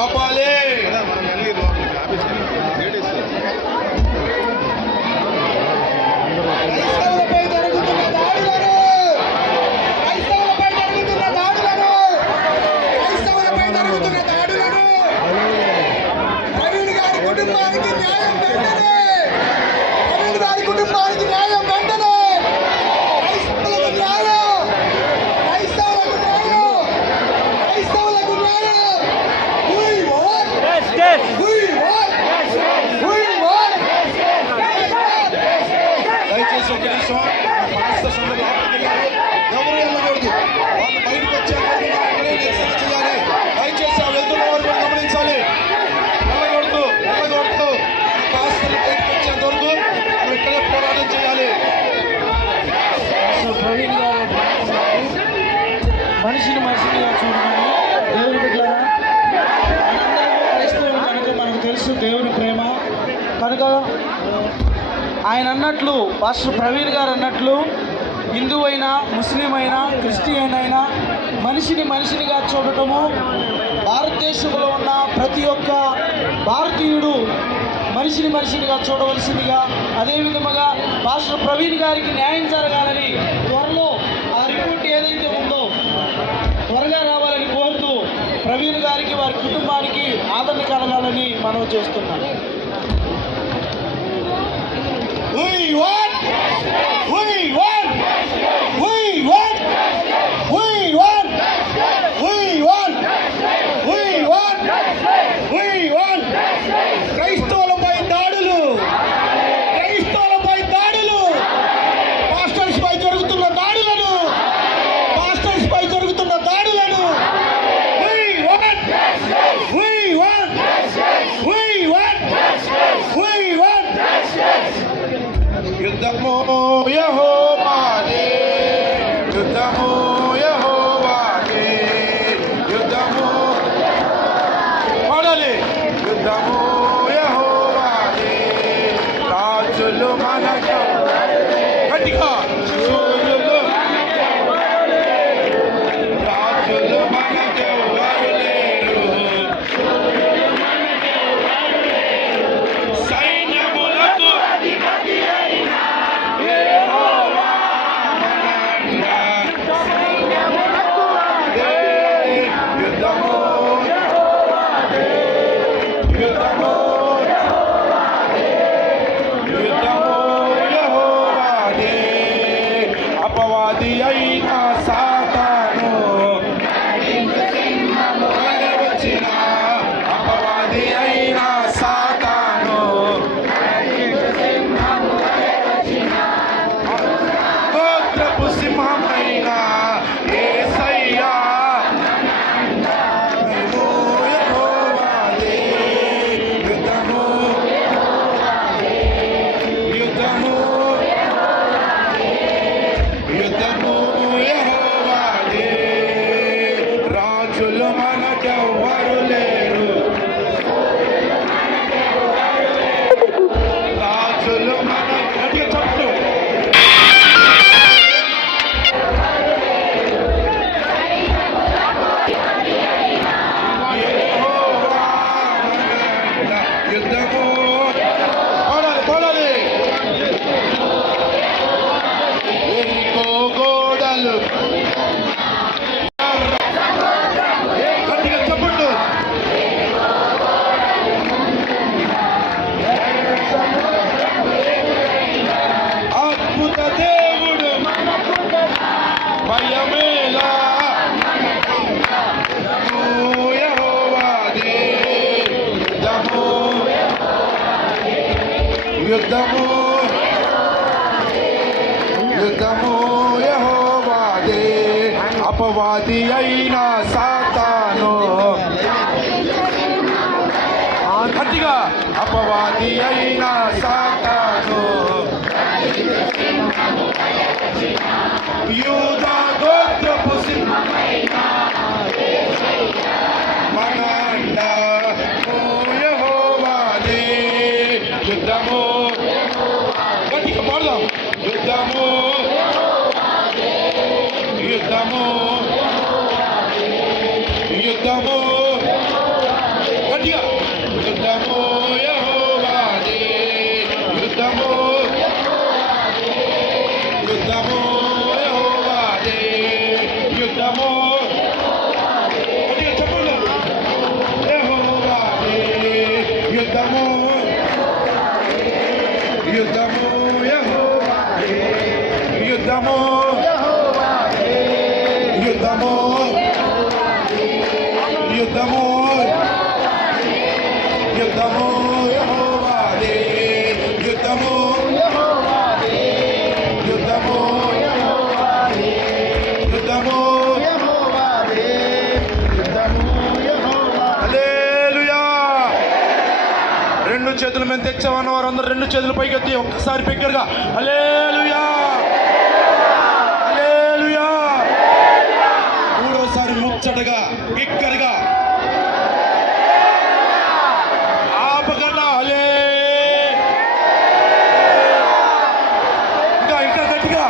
Abale! దేవుని ప్రేమ. కనుక ఆయన అన్నట్లు పాస్టర్ ప్రవీణ్ గారు అన్నట్లు హిందూ అయినా ముస్లిం అయినా క్రిస్టియన్ అయినా మనిషిని మనిషినిగా చూడటము భారతదేశంలో ఉన్న ప్రతి ఒక్క భారతీయుడు మనిషిని మనిషినిగా చూడవలసిందిగా అదేవిధముగా పాస్టర్ ప్రవీణ్ గారికి న్యాయం జరగాలని త్వరలో ఆ రిపోర్ట్ ఏదైతే ఉందో త్వరగా రావాలని కోరుతూ ప్రవీణ్ గారికి వారి కుటుంబానికి చేయాలని మనం చేస్తున్నాం We want! We want! యుద్ధము యుద్ధము యెహోవాదే అపవాది అయిన పాడదాం యుద్ధము యుద్ధము యుద్ధము యుద్ధము యుద్ధము యెహోవాదే యుద్ధము యుద్ధము యుద్ధము హల్లెలూయా రెండు చేతులు మేము తెచ్చామన్న వారందరూ రెండు చేతులు పైకెత్తి ఒక్కసారి బిగ్గరగా హల్లెలూయా మూడోసారి ముచ్చటగా బిగ్గరగా. గట్టిగా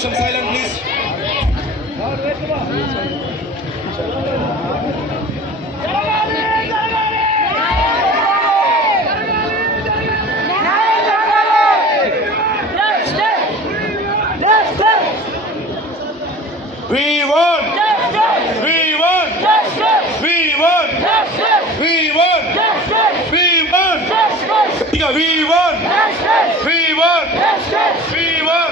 some silence, please. We won! We won! We won! We won! We won! We won! We won!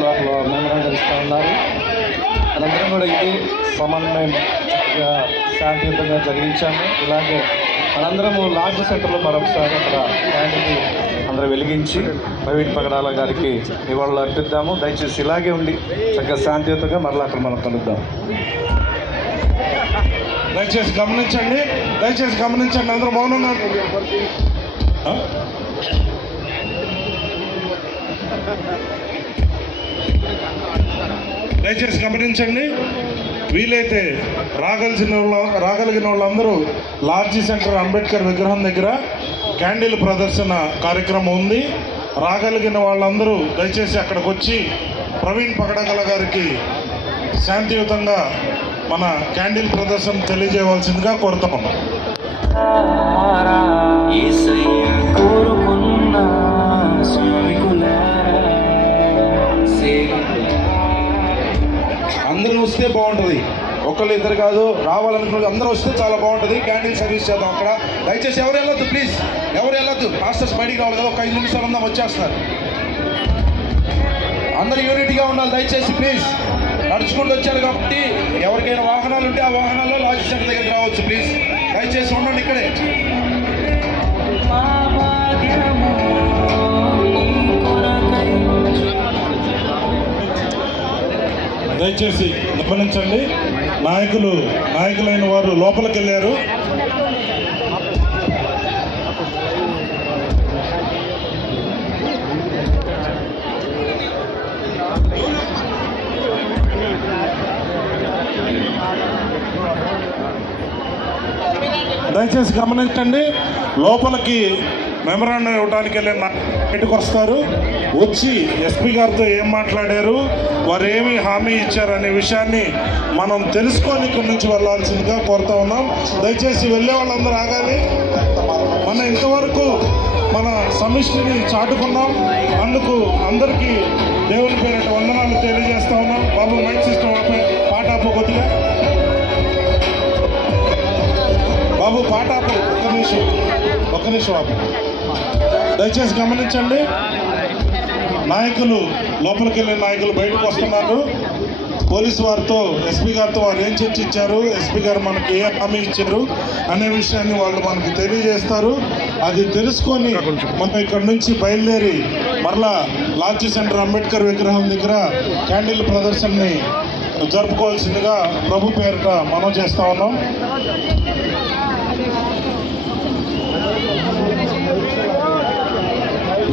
లోపల మెమరాండం ఇస్తూ ఉన్నారు. అందరం కూడా ఇది సమన్వయం చక్కగా శాంతియుతంగా జరిగించాము. ఇలాగే మనందరము లాడ్జ్ సెంటర్లో మరొకసారి అక్కడ క్యాండిల్ని అందరూ వెలిగించి ప్రవీణ్ పగడాల గారికి నివాళులు అర్పిద్దాము. దయచేసి ఇలాగే ఉండి చక్కగా శాంతియుతంగా మరలా అక్కడ మనం కలుద్దాం. దయచేసి గమనించండి దయచేసి గమనించండి అందరూ మౌనంగా ఆ? దయచేసి గమనించండి. వీలైతే రాగలిసిన వాళ్ళ రాగలిగిన వాళ్ళందరూ లార్జీ సెంటర్ అంబేద్కర్ విగ్రహం దగ్గర క్యాండిల్ ప్రదర్శన కార్యక్రమం ఉంది. రాగలిగిన వాళ్ళందరూ దయచేసి అక్కడికి వచ్చి ప్రవీణ్ పగడగల గారికి శాంతియుతంగా మన క్యాండిల్ ప్రదర్శన తెలియజేయవలసిందిగా కోరుతున్నాం. వస్తే బాగుంటుంది. ఒకళ్ళు ఇద్దరు కాదు రావాలనుకున్న అందరూ వస్తే చాలా బాగుంటుంది. క్యాండిల్ సర్వీస్ చేద్దాం అక్కడ. దయచేసి ఎవరు వెళ్ళొద్దు ప్లీజ్. ఎవరు వెళ్ళొద్దు. మాస్టర్స్ బయటికి రావాలి కదా ఒక ఐదు నిమిషాలు ఉందాం వచ్చేస్తున్నారు. అందరూ యూనిట్గా ఉండాలి దయచేసి ప్లీజ్. నడుచుకుంటూ వచ్చారు కాబట్టి ఎవరికైనా వాహనాలు ఉంటే ఆ వాహనాల్లో లాడ్జ్ దగ్గరికి రావచ్చు ప్లీజ్. దయచేసి ఉండండి ఇక్కడే. దయచేసి గమనించండి. నాయకులు నాయకులైన వారు లోపలికి వెళ్ళారు దయచేసి గమనించండి. లోపలికి మెమరాండం ఇవ్వడానికి వెళ్ళిన బయటకు వస్తారు. వచ్చి ఎస్పీ గారితో ఏం మాట్లాడారు? వారు ఏమి హామీ ఇచ్చారనే విషయాన్ని మనం తెలుసుకొని ఇక్కడి నుంచి వెళ్ళాల్సిందిగా కోరుతా ఉన్నాం. దయచేసి వెళ్ళే వాళ్ళందరూ ఆగాలి. మన ఇంతవరకు మన సమిష్టిని చాటుకున్నాం. అందుకు అందరికీ దేవుని పేరిట వందనాలు తెలియజేస్తా ఉన్నాం. బాబు మైండ్ సిస్టమ్ ఆపే. పాట ఆపు కొద్దిగా. బాబు పాట ఆపు. నిమిషం. ఒక నిమిషం ఆపు. దయచేసి గమనించండి. నాయకులు లోపలికి వెళ్ళిన నాయకులు బయటకు వస్తున్నారు. పోలీసు వారితో ఎస్పీ గారితో వారు ఏం చర్చించారు? ఎస్పీ గారు మనకి ఏ హామీ ఇచ్చారు? అనే విషయాన్ని వాళ్ళు మనకు తెలియజేస్తారు. అది తెలుసుకొని మనం ఇక్కడ నుంచి బయలుదేరి మరలా లాడ్జి సెంటర్ అంబేద్కర్ విగ్రహం దగ్గర క్యాండిల్ ప్రదర్శనని జరుపుకోవాల్సిందిగా ప్రభు పేరిట మనం చేస్తా ఉన్నాం.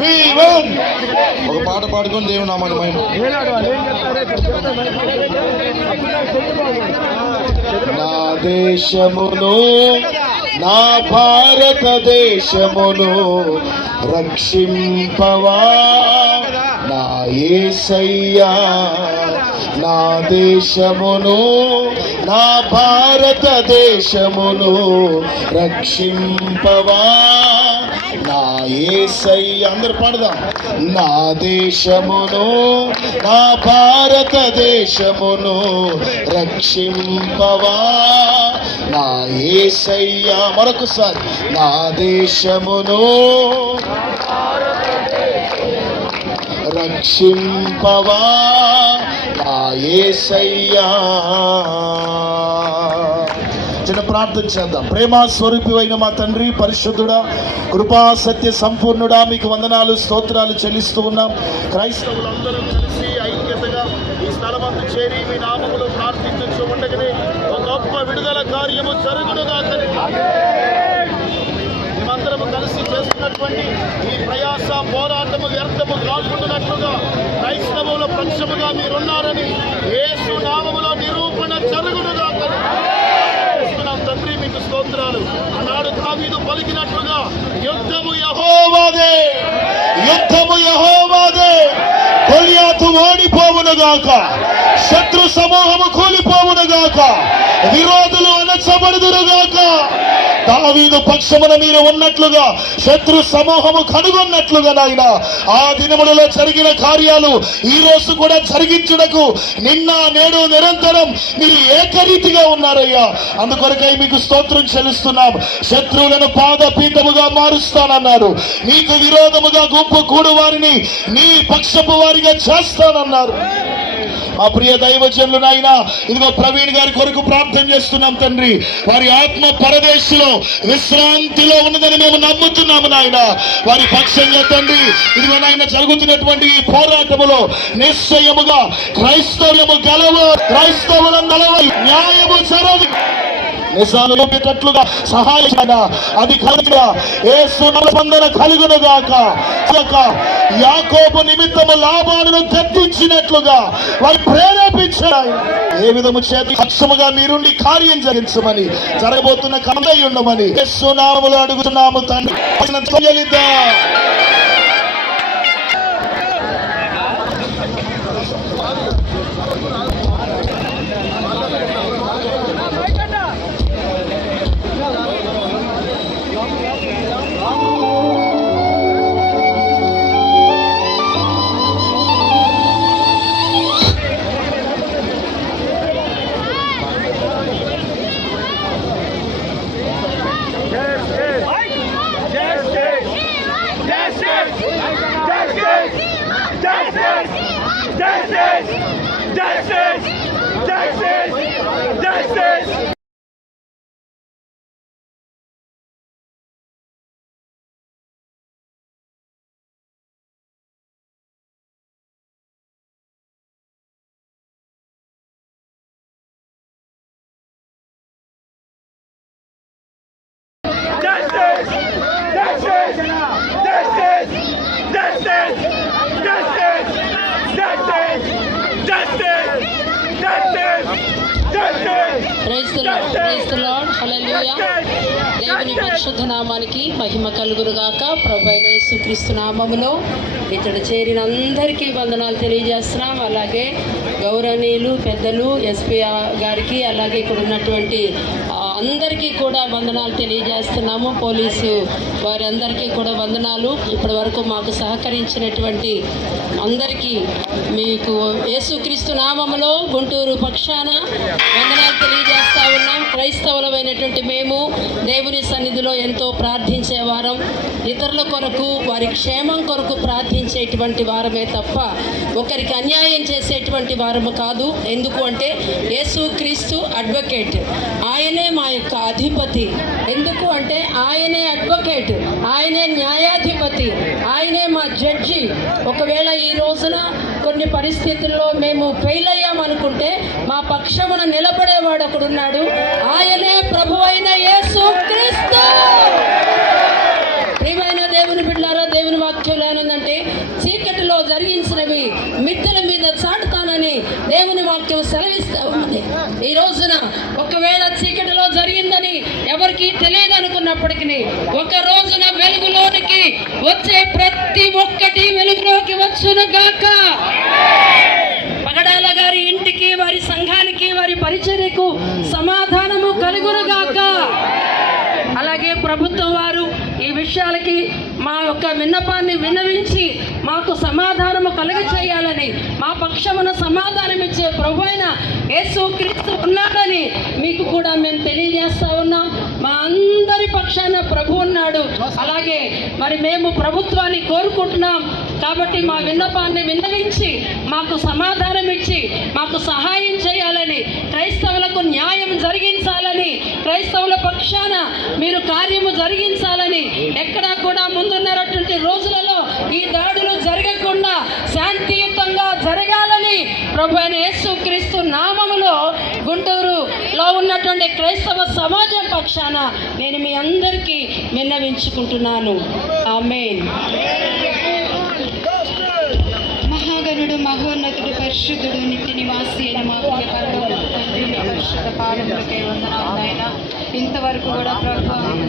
జీవం ఒక పాట పాడుకొని దేవుని నామాన్ని మహిమ. నా దేశమును నా భారతదేశమును రక్షింపవా? నా ఏసయ్యా నా దేశమును నా భారతదేశమును రక్షింపవా? ఏసై అందరు పాడదాం. నా దేశమును నా భారతదేశమును రక్షింపవా? నా ఏసయ్య మరొకసారి. నా దేశమును రక్షింపవా? నా ఏసయ్యా. చిన్న ప్రార్థన చేద్దాం. ప్రేమ స్వరూపివైన మా తండ్రి పరిశుద్ధుడా కృపా సత్య సంపూర్ణుడా మీకు వందనాలు స్తోత్రాలు చెల్లిస్తూ ఉన్నాం. క్రైస్తవులందరూ కలిసి ఐక్యతగా ఈ స్థలమందు చేరి మీ నామములు ప్రార్థించు ఉండగానే ఒక గొప్ప విడుదల కార్యము జరుగునుగా మేమందరము కలిసి చేస్తున్నటువంటి ఈ ప్రయాస పోరాటము వ్యర్థము కాకుండానట్లుగా క్రైస్తవుల పక్షముగా మీరున్నారని ఏసు నామములో నిరూపణ జరుగునుగా నీకు స్తోత్రాలు. ఆనాడు దావీదు పలికినట్లుగా యుద్ధము యహోవాదే యుద్ధము యహోవాదే కొలియాతు ఓడిపోవునుగాక శత్రు సమూహము కూలిపోవునుగాక విరోధులు అనచబడుదురుగాక దావీదు పక్షమున మీరు ఉన్నట్లుగా శత్రు సమూహము కనుగొన్నట్లుగా నాయన. ఆ దినములలో జరిగిన కార్యాలు ఈ రోజు కూడా జరిగించుటకు నిన్న నేడు నిరంతరం మీరు ఏకరీతిగా ఉన్నారయ్యా. అందుకొరకై మీకు స్తోత్రం చెల్లిస్తున్నాం. శత్రువులను పాదపీతముగా మారుస్తానన్నారు. నీకు విరోధముగా గుంపు కూడు వారిని నీ పక్షపు వారిగా చేస్తానన్నారు. మా ప్రియ దైవజనులు నాయన ఇదిగో ప్రవీణ్ గారి కొరకు ప్రార్థన చేస్తున్నాం తండ్రి. వారి ఆత్మ పరదేశంలో విశ్రాంతిలో ఉన్నదని మేము నమ్ముతున్నాము నాయన. వారి పక్షంగా తండ్రి ఇదిగో నాయన జరుగుతున్నటువంటి ఈ పోరాటములో నిశ్చయముగా క్రైస్తవ్యము గలవు క్రైస్తవుల నలవ న్యాయము జరగదు నిజాలు చెప్పేటట్లుగా సహాయం అది కలుగుగా ఏ స్పందన కలుగును గాక గాక. యాకోబు నిమిత్తము లాభాలను గద్దించినట్లుగా వారి ప్రేరేపించారు ఏ విధము చేతి పక్షముగా మీరుండి కార్యం జరిగించమని జరగబోతున్న కమదై ఉండమని యేసునామములో అడుగుతున్నాము తండ్రి దేవుని పరిశుద్ధ నామానికి మహిమ కలుగురుగాక గాక ప్రభు నామములో ఇక్కడ చేరిన అందరికీ వందనాలు తెలియజేస్తున్నాం. అలాగే గౌరవనీయులు పెద్దలు ఎస్పీ గారికి అలాగే ఇక్కడ ఉన్నటువంటి అందరికీ కూడా వందనాలు తెలియజేస్తున్నాము. పోలీసు వారందరికీ కూడా వందనాలు. ఇప్పటి వరకు మాకు సహకరించినటువంటి అందరికీ మీకు యేసుక్రీస్తు నామములో గుంటూరు పక్షాన వందనాలు తెలియజేస్తా ఉన్నాం క్రైస్తవులమైనటువంటి మేము దేవుని సన్నిధిలో ఎంతో ప్రార్థించేవారం ఇతరుల కొరకు వారి క్షేమం కొరకు ప్రార్థించేటువంటి వారమే తప్ప ఒకరికి అన్యాయం చేసేటువంటి వారము కాదు. ఎందుకు అంటే యేసుక్రీస్తు అడ్వకేట్. ఆయనే మా యొక్క అధిపతి. ఎందుకు అంటే ఆయనే అడ్వకేట్ ఆయనే న్యాయాధిపతి ఆయనే మా జడ్జి ఒకవేళ ఈ రోజున కొన్ని పరిస్థితుల్లో మేము ఫెయిల్ అయ్యామనుకుంటే మా పక్షమున నిలబడేవాడు ఒకడున్నాడు. ఆయనే ప్రభు అయిన యేసు క్రీస్తు ప్రియమైన దేవుని బిడ్డారా దేవుని వాక్యంలో ఏనుందంటే చీకటిలో జరిగించినవి మిద్దెల మీద చాటుతానని దేవుని వాక్యం సెలవిస్తా ఉన్నది ఈ రోజున ఒకవేళ చీకటిలో జరిగిందని ఎవరికి తెలియదు అనుకున్నప్పటికీ ఒక రోజున వెలుగులోనికి వచ్చే ప్రతి ఒక్కటి వెలుగులోకి వచ్చును గాక. పగడాల గారి ఇంటికి వారి సంఘానికి వారి పరిచర్యకు సమాధానము కలుగును గాక. అలాగే ప్రభుత్వం వారు ఈ విషయాలకి మా యొక్క విన్నపాన్ని విన్నవించి మాకు సమాధానము కలుగ చేయాలని మా పక్షమున సమాధానం ఇచ్చే ప్రభు అయిన యేసు క్రీస్తు ఉన్నాడని మీకు కూడా మేము తెలియజేస్తా ఉన్నాం. మా అందరి పక్షాన ప్రభు ఉన్నాడు. అలాగే మరి మేము ప్రభుత్వాన్ని కోరుకుంటున్నాం. కాబట్టి మా విన్నపాన్ని విన్నవించి మాకు సమాధానం ఇచ్చి మాకు సహాయం చేయాలని క్రైస్తవులకు న్యాయం జరిగించాలని క్రైస్తవుల పక్షాన మీరు కార్యము జరిగించాలని ఎక్కడా కూడా ముందున్నటువంటి రోజులలో ఈ దాడులు జరగకుండా శాంతియుతంగా జరగాలని ప్రభు అయిన యేసు క్రీస్తు నామములో గుంటూరులో ఉన్న ఉన్నటువంటి క్రైస్తవ సమాజం పక్షాన నేను మీ అందరికీ విన్నవించుకుంటున్నాను. ఆమెన్. మహాగణుడు మహోన్నతుడు పరిశుద్ధుడు నిత్య నివాసి అయిన పరిశుద్ధ పాదములకే వందనాలు ఇంతవరకు కూడా ప్రభు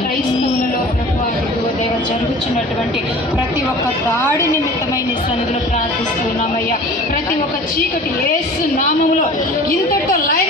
క్రైస్తవులలో ప్రభు దేవ జరుగుతున్నటువంటి ప్రతి ఒక్క దాడి నిమిత్తమై నీ సన్నిధిలో ప్రార్థిస్తున్నామయ్యా. ప్రతి ఒక్క చీకటి ఏసు నామములో ఇంతటితో లైఫ్